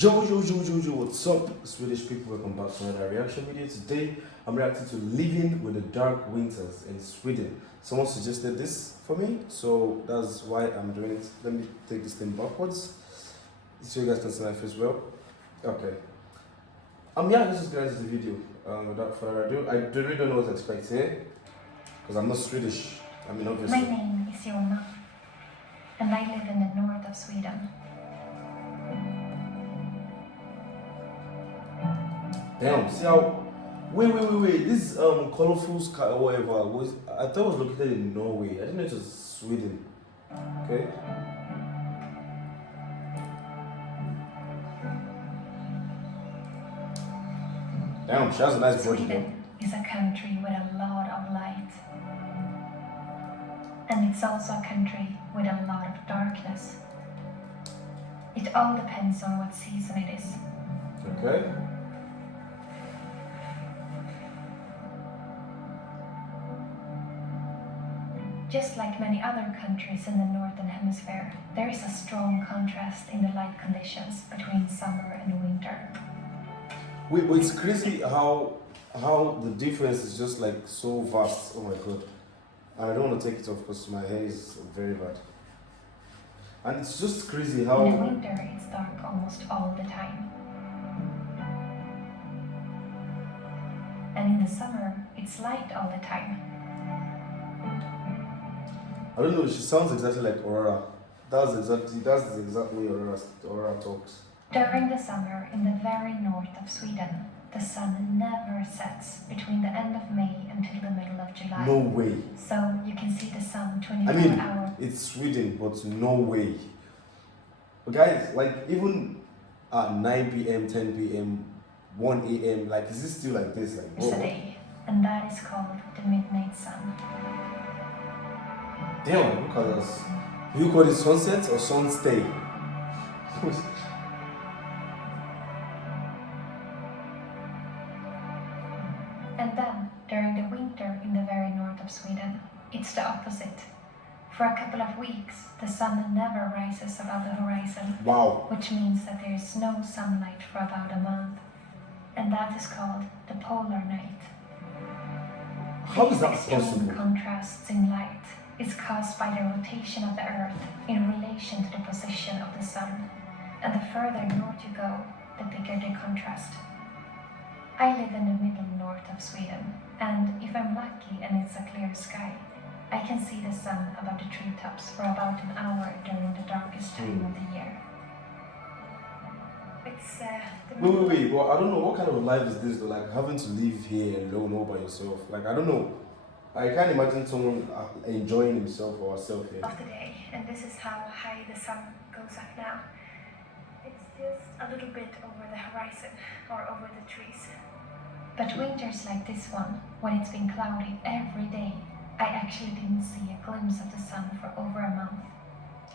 Yo, what's up, Swedish people? Welcome back to another reaction video. Today, I'm reacting to Living with the Dark Winters in Sweden. Someone suggested this for me, so that's why I'm doing it. Let me take this thing backwards so you guys can see my face well. Okay. Yeah, this is guys the video. Without further ado, I really don't know what to expect here because I'm not Swedish. I mean, obviously. My name is Jonna, and I live in the north of Sweden. Damn, see how wait. This colorful sky or whatever was I thought it was located in Norway. I didn't know it was Sweden. Okay. Damn, she has a nice body though. Sweden is a country with a lot of light. And it's also a country with a lot of darkness. It all depends on what season it is. Okay. Just like many other countries in the northern hemisphere, there is a strong contrast in the light conditions between summer and winter. Wait, but it's crazy how the difference is just like so vast. Oh my god. I don't want to take it off because my hair is very bad. And it's just crazy how In the winter, it's dark almost all the time. And in the summer, it's light all the time. I don't know, she sounds exactly like Aurora. That's exactly Aurora talks. During the summer, in the very north of Sweden, the sun never sets between the end of May until the middle of July. No way. So you can see the sun I 24 mean, hours. it's Sweden, but no way. But guys, like even at 9 p.m., 10 p.m., 1 a.m., like is it still like this? Like, A day, and that is called the midnight sun. Damn, look at us. Do you call it sunset or sunstay? And then, during the winter in the very north of Sweden, it's the opposite. For a couple of weeks, the sun never rises above the horizon. Wow. Which means that there is no sunlight for about a month. And that is called the polar night. How is These that extreme possible? contrasts in light is caused by the rotation of the Earth in relation to the position of the sun. And the further north you go, the bigger the contrast. I live in the middle north of Sweden, and if I'm lucky and it's a clear sky, I can see the sun above the treetops for about an hour during the darkest time of the year. It's Wait. Well, I don't know what kind of life is this though. Like having to live here alone all by yourself. Like I don't know. I can't imagine someone enjoying himself or herself here. of the day, and this is how high the sun goes up now. It's just a little bit over the horizon or over the trees. But winters like this one, when it's been cloudy every day, I actually didn't see a glimpse of the sun for over a month.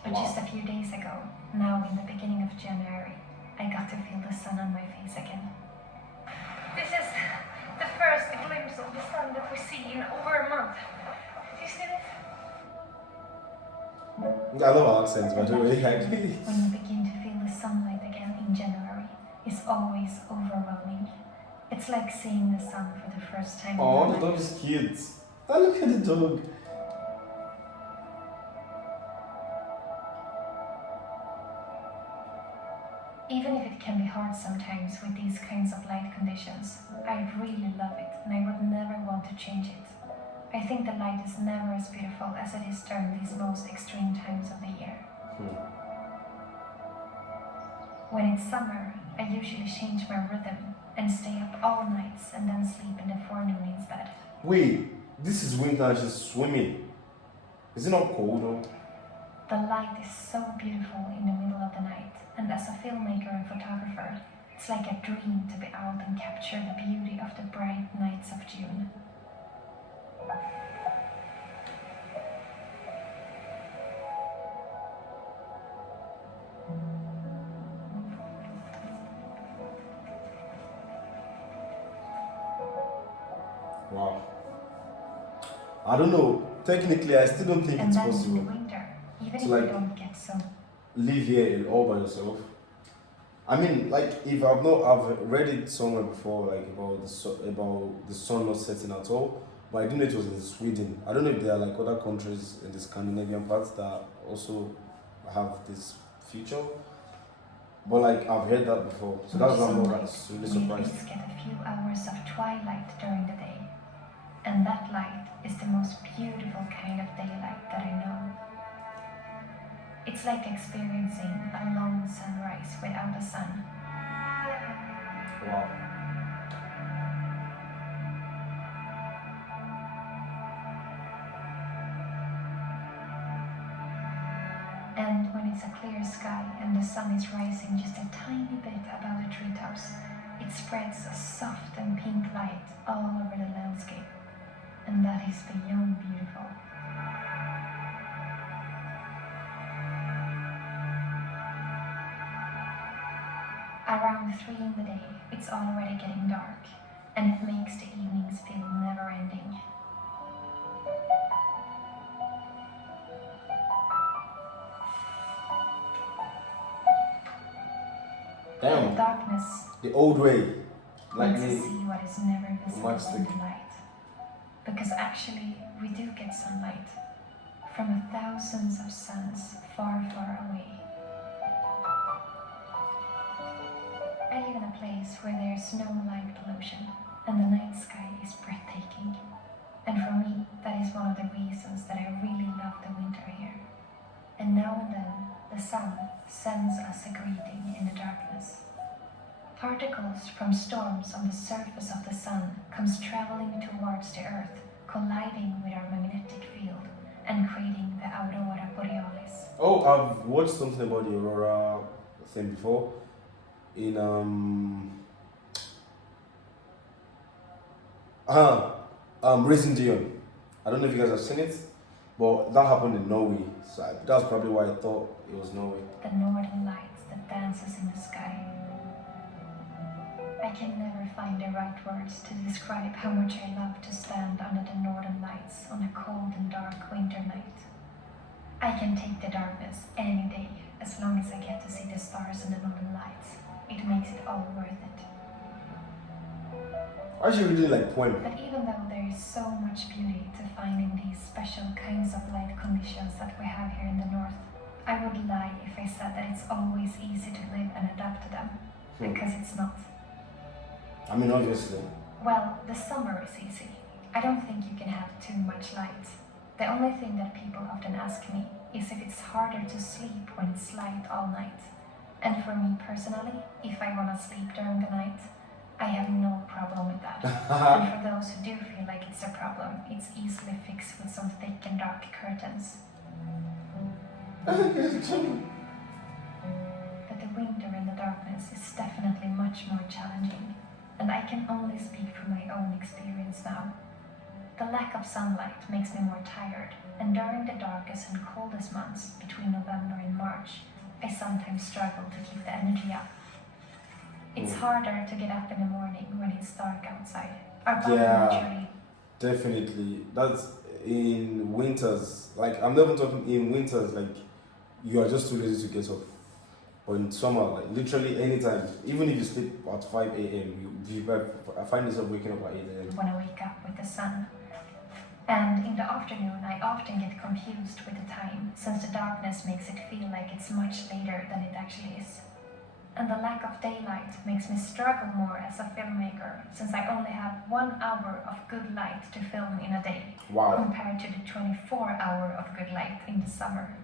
But Wow. just a few days ago, now in the beginning of January, I got to feel the sun on my face again. This is the first glimpse of the sun that we see in over a month. Do you see this? I love our accents, by the way. When you begin to feel the sunlight again in January, it's always overwhelming. It's like seeing the sun for the first time. Oh, in the your dog life. is cute. Oh, look at the dog. Even if it can be hard sometimes with these kinds of light conditions, I really love it and I would never want to change it. I think the light is never as beautiful as it is during these most extreme times of the year. When it's summer, I usually change my rhythm and stay up all nights and then sleep in the forenoon instead. Wait, this is winter and she's swimming. Is it not cold though? The light is so beautiful in the middle of the night, and as a filmmaker and photographer, it's like a dream to be out and capture the beauty of the bright nights of June. Wow. I don't know. Technically, I still don't think And it's then in the possible. winter, even So if like- you don't get so Live here all by yourself. I mean, like if I've read it somewhere before, like about about the sun not setting at all, but I didn't know it was in Sweden. I don't know if there are like other countries in the Scandinavian parts that also have this feature, but like I've heard that before, so that's why I'm not like, Sunlight, really we at surprised. least get a few hours of twilight during the day, and that light is the most beautiful kind of daylight that I know. It's like experiencing a long sunrise without the sun. Wow. And when it's a clear sky and the sun is rising just a tiny bit above the treetops, it spreads a soft and pink light all over the landscape. And that is beyond beautiful. Around 3 in the day, it's already getting dark, and it makes the evenings feel never ending. In the Damn. darkness, The old way. Like lets us me. see what is never visible Matchstick. in the light. Because actually, we do get sunlight from thousands of suns far, far away. I live in a place where there's no light pollution, and the night sky is breathtaking. And for me, that is one of the reasons that I really love the winter here. And now and then, the sun sends us a greeting in the darkness. Particles from storms on the surface of the sun comes traveling towards the earth, colliding with our magnetic field and creating the aurora borealis. Oh, I've watched something about the aurora thing before. In Raising Dion. I don't know if you guys have seen it, but that happened in Norway. So that's probably why I thought it was Norway. The northern lights that dances in the sky. I can never find the right words to describe how much I love to stand under the northern lights on a cold and dark winter night. I can take the darkness any day as long as I get to see the stars and the northern lights. It makes it all worth it. I actually really like poem. But even though there is so much beauty to find in these special kinds of light conditions that we have here in the north, I would lie if I said that it's always easy to live and adapt to them, because it's not. I mean, obviously. Well, the summer is easy. I don't think you can have too much light. The only thing that people often ask me is if it's harder to sleep when it's light all night. And for me personally, if I want to sleep during the night, I have no problem with that. And for those who do feel like it's a problem, it's easily fixed with some thick and dark curtains. But the winter and the darkness is definitely much more challenging, and I can only speak from my own experience now. The lack of sunlight makes me more tired, and during the darkest and coldest months between November and March, I sometimes struggle to keep the energy up. It's harder to get up in the morning when it's dark outside. Our body naturally. Definitely. That's in winters. Like, I'm not even talking in winters, like, you are just too lazy to get up. But in summer, like, literally anytime, even if you sleep at 5 a.m., I find myself waking up at 8 a.m. When I wake up with the sun. And in the afternoon, I often get confused with the time, since the darkness makes it feel like it's much later than it actually is. And the lack of daylight makes me struggle more as a filmmaker, since I only have 1 hour of good light to film in a day, Wow. compared to the 24-hour of good light in the summer.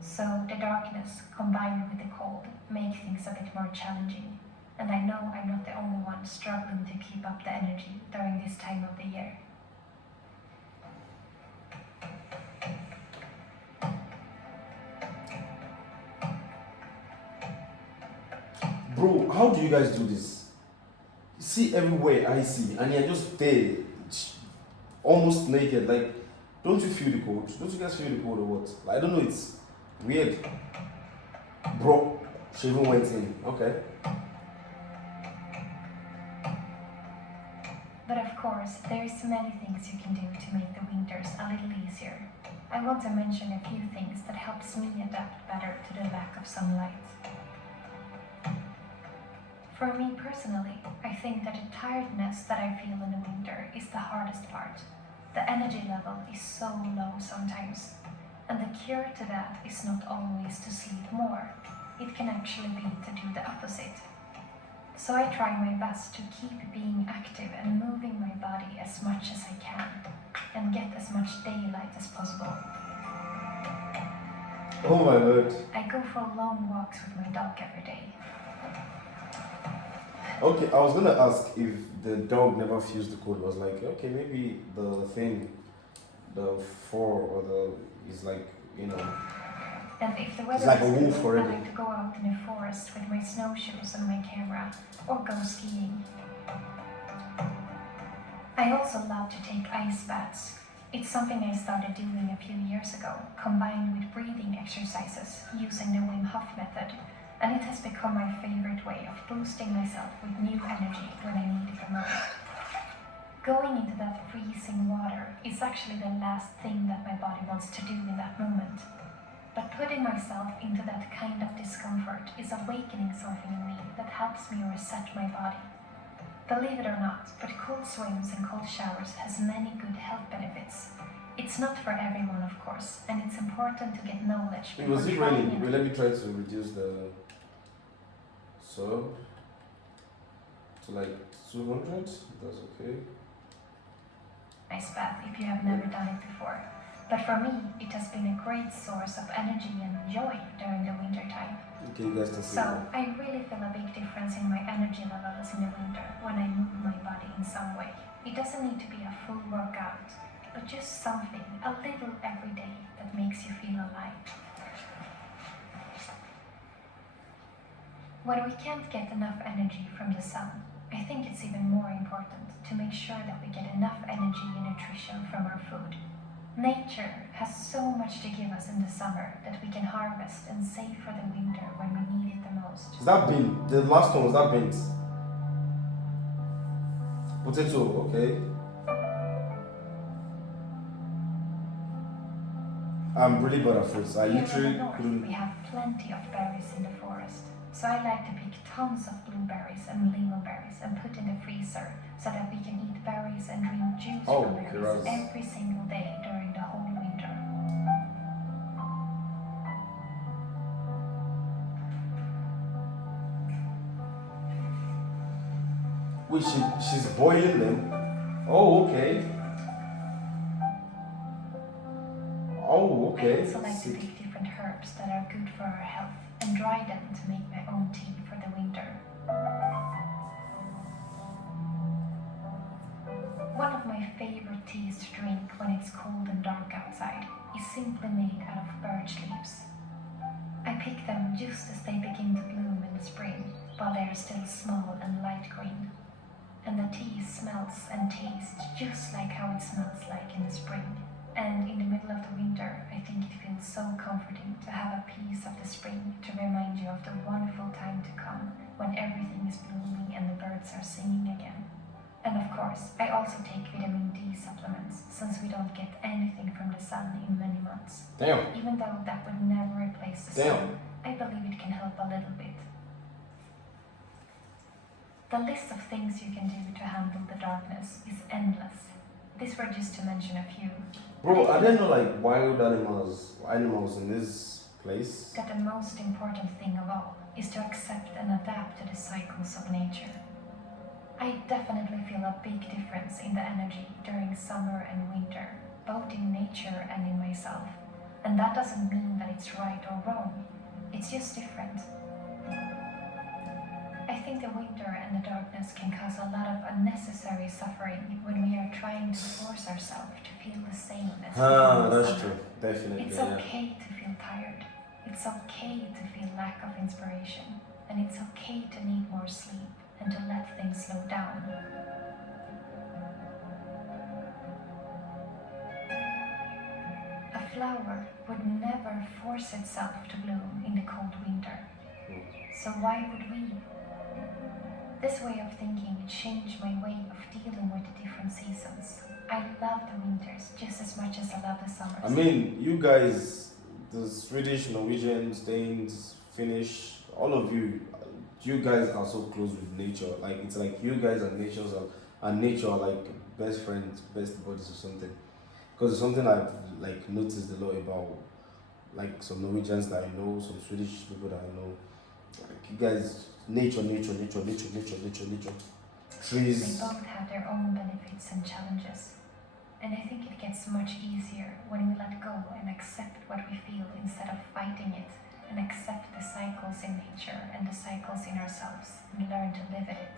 So the darkness, combined with the cold, make things a bit more challenging. And I know I'm not the only one struggling to keep up the energy during this time of the year. Bro, how do you guys do this? See everywhere I see, and you're just there, almost naked. Like, don't you feel the cold? Don't you guys feel the cold or what? Like, I don't know, it's weird. Bro, she even went in. Okay. But of course, there's many things you can do to make the winters a little easier. I want to mention a few things that helps me adapt better to the lack of sunlight. For me personally, I think that the tiredness that I feel in the winter is the hardest part. The energy level is so low sometimes, and the cure to that is not always to sleep more. It can actually be to do the opposite. So I try my best to keep being active and moving my body as much as I can, and get as much daylight as possible. Oh my word. I go for long walks with my dog every day. Okay, I was gonna ask if the dog never feels the cold. I was like, okay, maybe the thing, the fur or the is like, you know. And if the weather like a is wolf good, I already. like to go out in the forest with my snowshoes and my camera, or go skiing. I also love to take ice baths. It's something I started doing a few years ago, combined with breathing exercises using the Wim Hof method, and it has become my favorite way of boosting myself with new energy when I need it the most. Going into that freezing water is actually the last thing that my body wants to do in that moment. But putting myself into that kind of discomfort is awakening something in me that helps me reset my body. Believe it or not, but cold swims and cold showers has many good health benefits. It's not for everyone, of course, and it's important to get knowledge It before was it trying raining? it. Well, let me try to reduce the sub to like 200. That's okay. Ice bath if you have never done it before. But for me, it has been a great source of energy and joy during the winter time. Okay, you guys can see So that. I really feel a big difference in my energy levels in the winter when I move my body in some way. It doesn't need to be a full workout, but just something, a little every day that makes you feel alive. When we can't get enough energy from the sun, I think it's even more important to make sure that we get enough energy and nutrition from our food. Nature has so much to give us in the summer that we can harvest and save for the winter when we need it the most. Is that bean? The last one was that beans? Potato, okay. I'm really bad at fruits. I Here in literally the north, couldn't. we have plenty of berries in the forest. So I like to pick tons of blueberries and lingonberries and put in the freezer so that we can eat berries and drink juice Oh, from berries gross. every single day during the whole winter. Wait, she's boiling them. Oh, okay. Oh, I okay. also like to Sick. pick different herbs that are good for our health and dry them to make my own tea for the winter. One of my favorite teas to drink when it's cold and dark outside is simply made out of birch leaves. I pick them just as they begin to bloom in the spring, while they are still small and light green. And the tea smells and tastes just like how it smells like in the spring. And in the middle of the winter, I think it feels so comforting to have a piece of the spring to remind you of the wonderful time to come when everything is blooming and the birds are singing again. And of course, I also take vitamin D supplements since we don't get anything from the sun in many months. Damn. Even though that would never replace the Damn. sun, I believe it can help a little bit. The list of things you can do to handle the darkness is endless. These were just to mention a few. Bro, are there no like wild animals in this place? That the most important thing of all is to accept and adapt to the cycles of nature. I definitely feel a big difference in the energy during summer and winter, both in nature and in myself. And that doesn't mean that it's right or wrong, it's just different. I think the winter and the darkness can cause a lot of unnecessary suffering when we are trying to force ourselves to feel the same as we do Ah, in the that's summer. true. Definitely, It's yeah. okay to feel tired. It's okay to feel lack of inspiration. And it's okay to need more sleep and to let things slow down. A flower would never force itself to bloom in the cold winter. So why would we? This way of thinking changed my way of dealing with the different seasons. I love the winters just as much as I love the summers. I mean, you guys, the Swedish, Norwegians, Danes, Finnish, all of you, you guys are so close with nature. Like it's like you guys and nature are like best friends, best buddies or something. Because it's something I've like noticed a lot about like some Norwegians that I know, some Swedish people that I know. Like you guys, nature, nature, nature, nature, nature, nature, nature, They trees. both have their own benefits and challenges. And I think it gets much easier when we let go and accept what we feel instead of fighting it, and accept the cycles in nature and the cycles in ourselves and learn to live in it,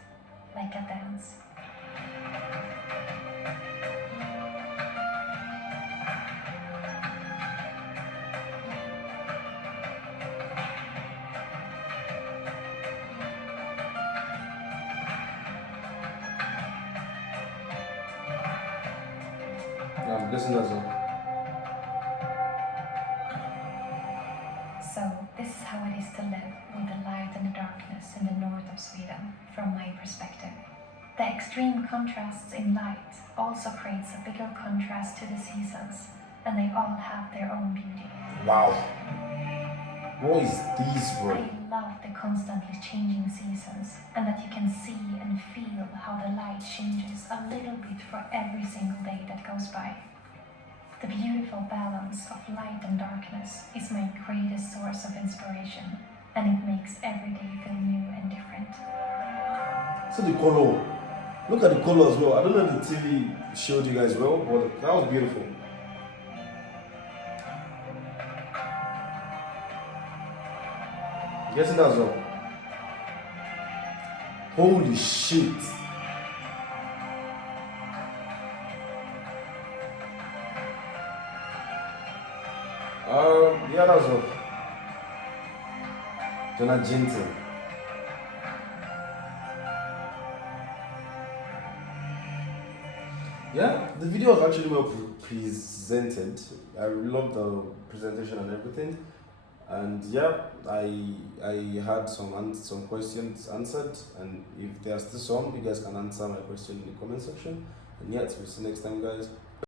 like a dance. Yeah, listen as well. So, this is how it is to live with the light and the darkness in the north of Sweden, from my perspective. The extreme contrasts in light also creates a bigger contrast to the seasons, and they all have their own beauty. Wow. What is this, bro? I love the constantly changing seasons, and that you can see and feel how the light changes a little bit for every single day that goes by. The beautiful balance of light and darkness is my greatest source of inspiration, and it makes every day feel new and different. So the color. Look at the color as well. I don't know if the TV showed you guys well, but that was beautiful. Guessing that as well. Holy shit. Yeah, that's all. Jonah Jensen. Yeah, the video was actually well presented. I love the presentation and everything. And yeah, I had some questions answered, and if there are still some, you guys can answer my question in the comment section. And yeah, we'll see you next time, guys.